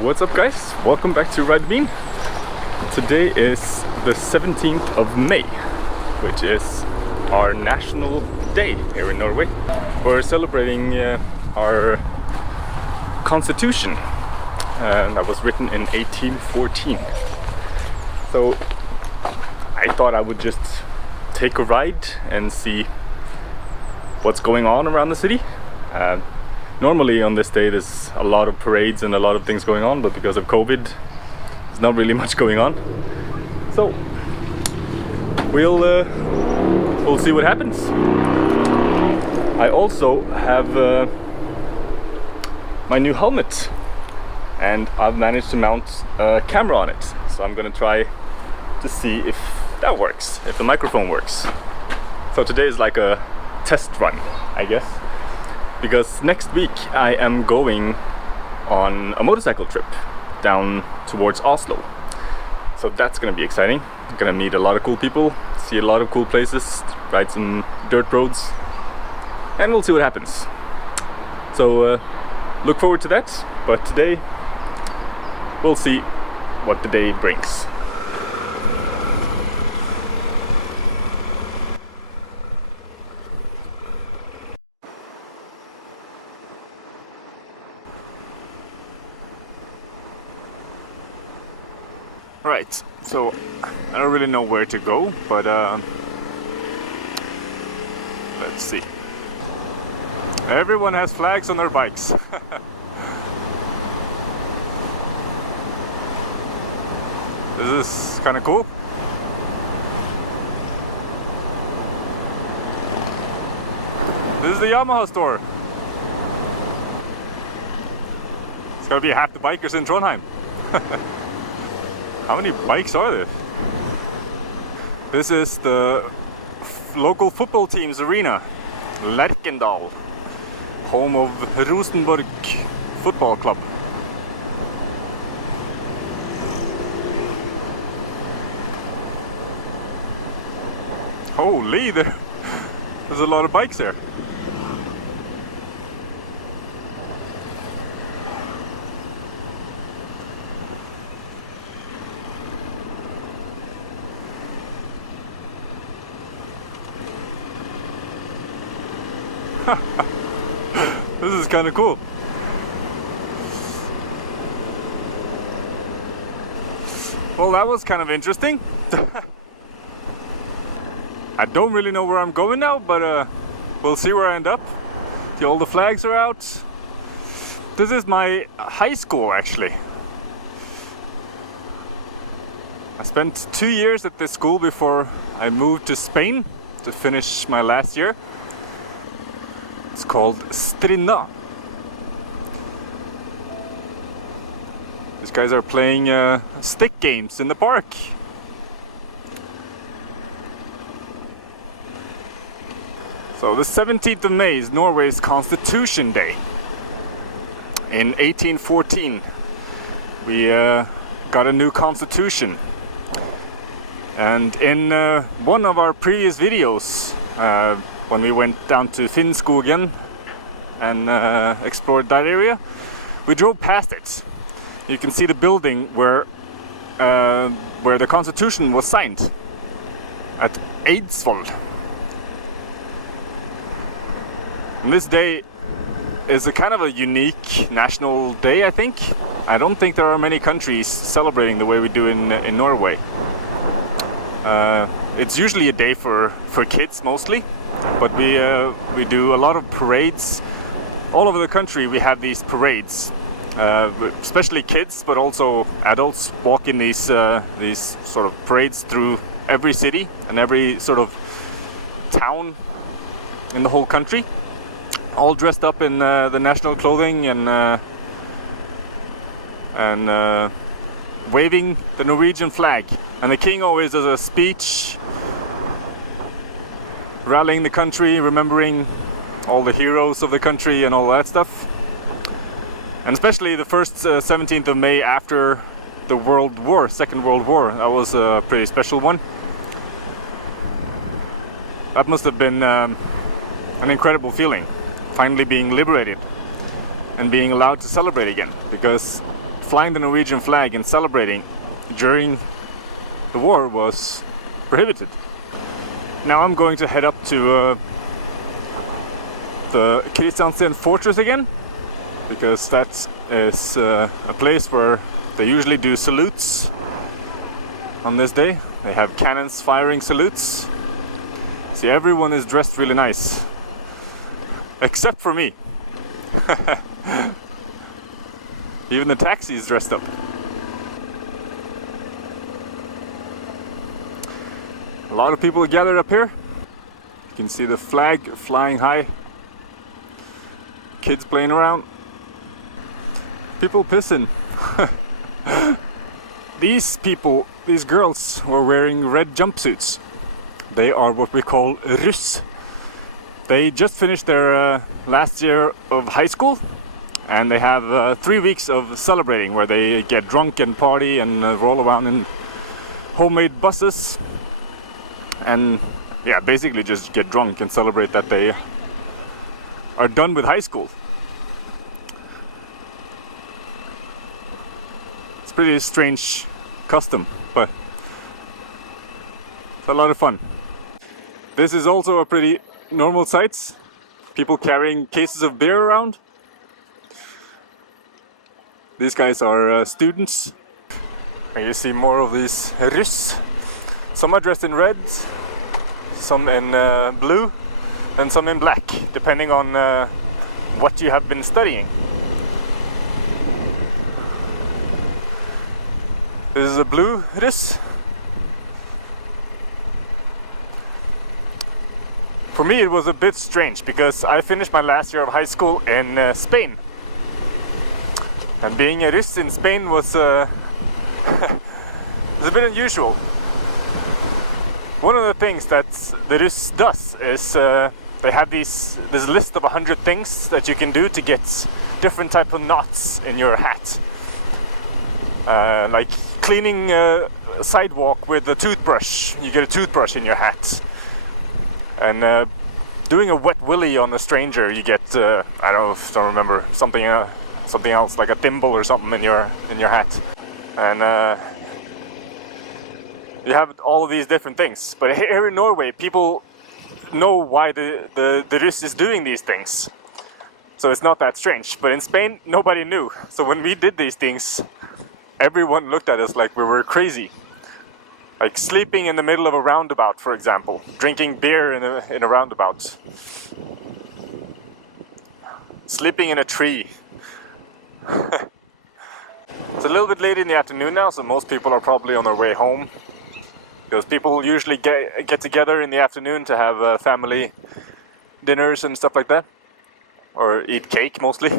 What's up, guys? Welcome back to Ride Bean. Today is the 17th of May, which is our national day here in Norway. We're celebrating our constitution that was written in 1814. So I thought I would just take a ride and see what's going on around the city. Normally on this day there's a lot of parades and a lot of things going on, but because of COVID there's not really much going on. So we'll see what happens. I also have my new helmet, and I've managed to mount a camera on it. So I'm gonna try to see if that works, if the microphone works. So today is like a test run, I guess. Because next week I am going on a motorcycle trip down towards Oslo. So that's gonna be exciting. I'm gonna meet a lot of cool people, see a lot of cool places, ride some dirt roads, and we'll see what happens. So look forward to that, but today we'll see what the day brings. Right, so I don't really know where to go, but let's see. Everyone has flags on their bikes. This is kind of cool. This is the Yamaha store. It's gonna be half the bikers in Trondheim. How many bikes are there? This is the local football team's arena, Lerkendal, home of Rosenborg Football Club. Holy, there's a lot of bikes there. This is kind of cool. Well, that was kind of interesting. I don't really know where I'm going now, but we'll see where I end up. See, all the flags are out. This is my high school, actually. I spent 2 years at this school before I moved to Spain to finish my last year. It's called Strinda. These guys are playing stick games in the park. So the 17th of May is Norway's Constitution Day. In 1814 we got a new constitution. And in one of our previous videos, when we went down to Finnskogen and explored that area, we drove past it. You can see the building where the Constitution was signed, at Eidsvoll. And this day is a kind of a unique national day, I think. I don't think there are many countries celebrating the way we do in Norway. It's usually a day for kids mostly. But we do a lot of parades all over the country. We have these parades, especially kids, but also adults walk in these sort of parades through every city and every sort of town in the whole country, all dressed up in the national clothing and waving the Norwegian flag. And the king always does a speech, rallying the country, remembering all the heroes of the country and all that stuff. And especially the first 17th of May after the World War, Second World War, that was a pretty special one. That must have been an incredible feeling, finally being liberated and being allowed to celebrate again, because flying the Norwegian flag and celebrating during the war was prohibited. Now I'm going to head up to the Kiritsan fortress again, because that is a place where they usually do salutes on this day. They have cannons firing salutes. See, everyone is dressed really nice, except for me. Even the taxi is dressed up. A lot of people gathered up here. You can see the flag flying high. Kids playing around. People pissing. These girls were wearing red jumpsuits. They are what we call Russ. They just finished their last year of high school, and they have 3 weeks of celebrating where they get drunk and party and roll around in homemade buses. And yeah, basically just get drunk and celebrate that they are done with high school. It's a pretty strange custom, but it's a lot of fun. This is also a pretty normal sight. People carrying cases of beer around. These guys are students. And you see more of these Russ. Some are dressed in red, some in blue, and some in black, depending on what you have been studying. This is a blue Russ. For me it was a bit strange, because I finished my last year of high school in Spain. And being a Russ in Spain was was a bit unusual. One of the things that the Russ does is they have this list of 100 things that you can do to get different type of knots in your hat. Like cleaning a sidewalk with a toothbrush, you get a toothbrush in your hat. And doing a wet willy on a stranger, you get I don't remember, something else, like a thimble or something in your hat. And you have all of these different things. But here in Norway, people know why the Russ is doing these things. So it's not that strange. But in Spain, nobody knew. So when we did these things, everyone looked at us like we were crazy. Like sleeping in the middle of a roundabout, for example. Drinking beer in a roundabout. Sleeping in a tree. It's a little bit late in the afternoon now, so most people are probably on their way home. Because people usually get together in the afternoon to have family dinners and stuff like that. Or eat cake, mostly.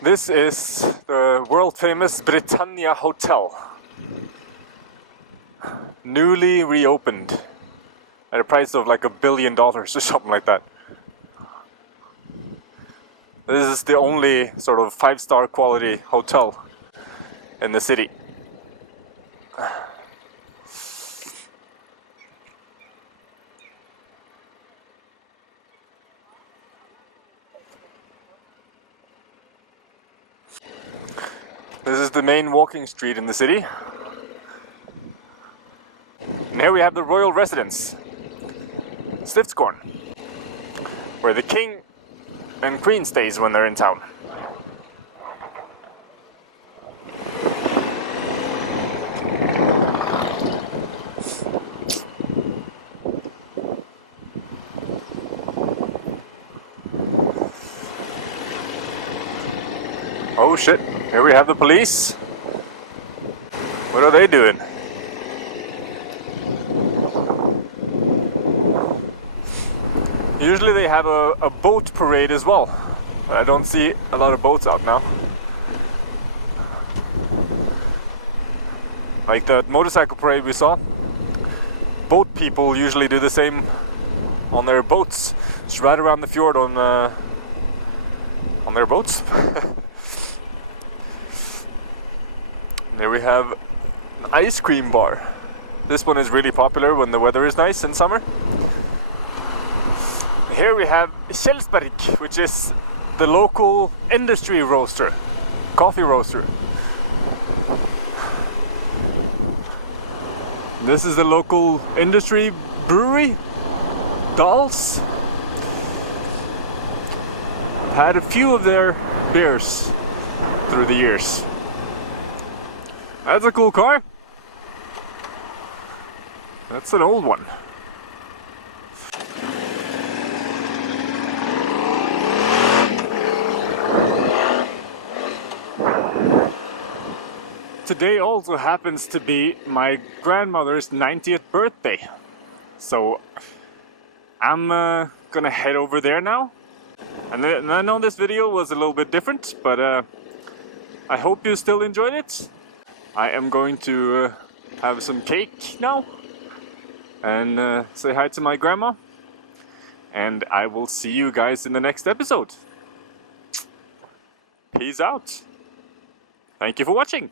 This is the world famous Britannia Hotel. Newly reopened. At a price of like $1 billion or something like that. This is the only sort of 5-star quality hotel in the city. This is the main walking street in the city. And here we have the royal residence, Stiftsgården, where the king and queen stays when they're in town. Oh shit, here we have the police. What are they doing? Usually they have a boat parade as well. I don't see a lot of boats out now. Like the motorcycle parade we saw. Boat people usually do the same on their boats. Just ride around the fjord on their boats. There we have an ice cream bar. This one is really popular when the weather is nice in summer. Here we have Carlsberg, which is the local industry roaster, coffee roaster. This is the local industry brewery, Dolls. Had a few of their beers through the years. That's a cool car. That's an old one. Today also happens to be my grandmother's 90th birthday. So I'm gonna head over there now. And I know this video was a little bit different, but I hope you still enjoyed it. I am going to have some cake now and say hi to my grandma. And I will see you guys in the next episode. Peace out. Thank you for watching.